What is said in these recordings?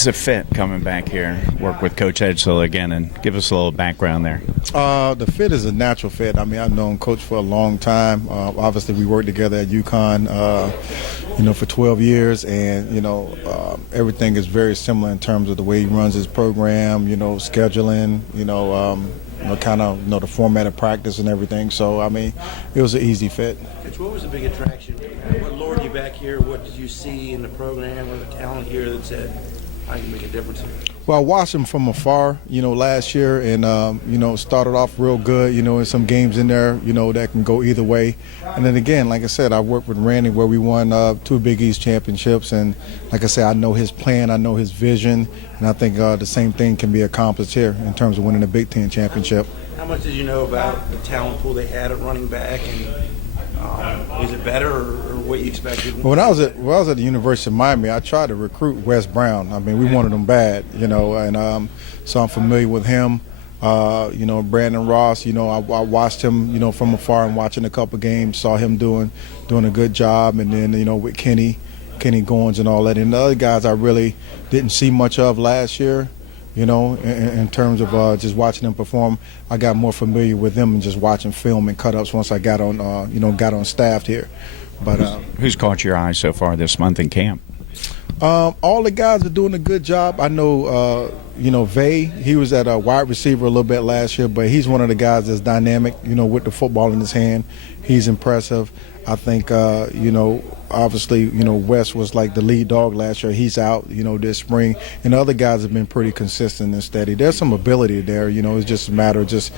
What's the fit coming back here? Work with Coach Edsel again, and give us a little background there. The fit is a natural fit. I mean, I've known Coach for a long time. Obviously, we worked together at UConn, for 12 years, and everything is very similar in terms of the way he runs his program. Scheduling. The format of practice and everything. So, I mean, it was an easy fit. Coach, what was the big attraction? What lured you back here? What did you see in the program or the talent here that said, I can make a difference here? Well, I watched him from afar, last year, and, started off real good, in some games in there, that can go either way. And then again, like I said, I worked with Randy where we won 2 Big East championships. And like I said, I know his plan, I know his vision, and I think the same thing can be accomplished here in terms of winning a Big Ten championship. How much did you know about the talent pool they had at running back, and is it better or what you expected? When I was at the University of Miami, I tried to recruit Wes Brown. I mean, we wanted him bad, and so I'm familiar with him. Brandon Ross, I watched him, from afar and watching a couple games, saw him doing a good job, and then with Kenny Goins and all that, and the other guys I really didn't see much of last year. In terms of just watching them perform, I got more familiar with them and just watching film and cut-ups once I got on staff here. But who's caught your eye so far this month in camp? All the guys are doing a good job. I know, Vay, he was at a wide receiver a little bit last year, but he's one of the guys that's dynamic, with the football in his hand. He's impressive. I think, obviously, Wes was like the lead dog last year. He's out, this spring. And the other guys have been pretty consistent and steady. There's some ability there, it's just a matter of just,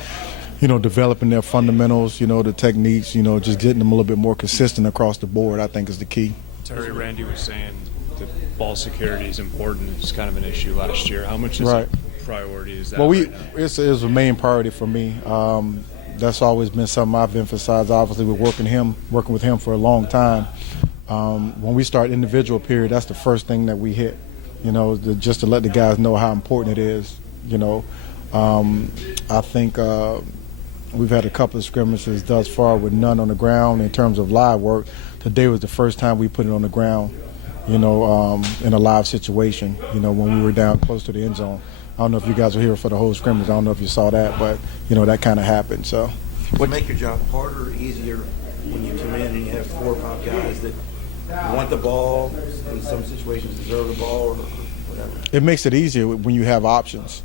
developing their fundamentals, the techniques, just getting them a little bit more consistent across the board, I think is the key. Terry, Randy was saying that ball security is important. It's kind of an issue last year. How much is a priority is that? Well, it was a main priority for me. That's always been something I've emphasized. Obviously, we're working with him for a long time. When we start individual period, that's the first thing that we hit. Just to let the guys know how important it is. I think we've had a couple of scrimmages thus far with none on the ground in terms of live work. Today was the first time we put it on the ground. In a live situation. When we were down close to the end zone. I don't know if you guys were here for the whole scrimmage. I don't know if you saw that, but, that kind of happened. So, what make your job harder or easier when you come in and you have 4 or 5 guys that want the ball, in some situations deserve the ball or whatever? It makes it easier when you have options.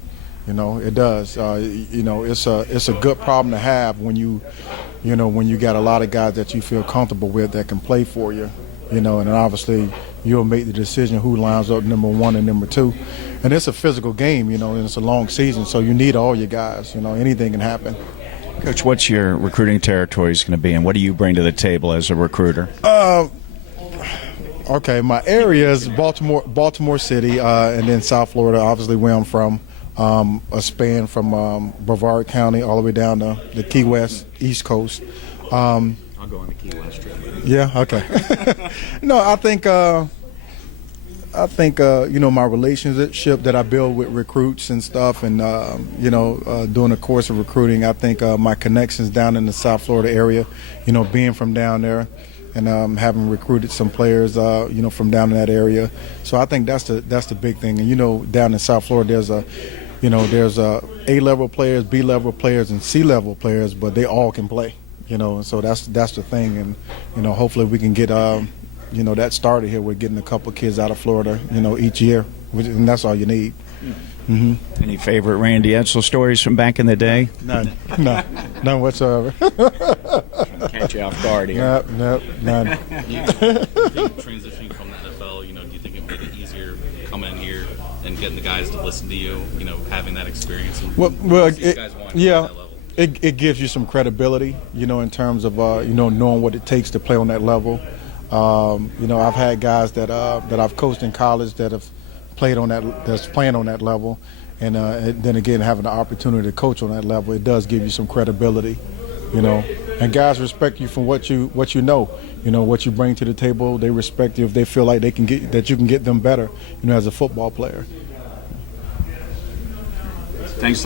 It does. It's a good problem to have when you got a lot of guys that you feel comfortable with that can play for you. And then obviously you'll make the decision who lines up number 1 and number 2. And it's a physical game, and it's a long season, so you need all your guys. Anything can happen. Coach, what's your recruiting territories going to be, and what do you bring to the table as a recruiter? Okay, my area is Baltimore City, and then South Florida, obviously where I'm from. A span from Brevard County all the way down to the Key West, East Coast. I'll go on the Key West trip. Yeah, okay. No, I think my relationship that I build with recruits and stuff, and doing a course of recruiting, I think my connections down in the South Florida area, being from down there, and having recruited some players, from down in that area. So I think that's the big thing. And down in South Florida, there's A-level players, B-level players, and C-level players, but they all can play. And so that's the thing, and hopefully we can get that started here. We're getting a couple kids out of Florida, each year, and that's all you need. Mm-hmm. Any favorite Randy Edsel stories from back in the day? None whatsoever. Catch you off guard here. No, none. Do you think transitioning from the NFL, do you think it made it easier coming in here and getting the guys to listen to you, having that experience? And It gives you some credibility, in terms of, knowing what it takes to play on that level. I've had guys that I've coached in college that have played on that's playing on that level, and then again having the opportunity to coach on that level, it does give you some credibility, And guys respect you for what you know, what you bring to the table. They respect you if they feel like you can get them better, as a football player.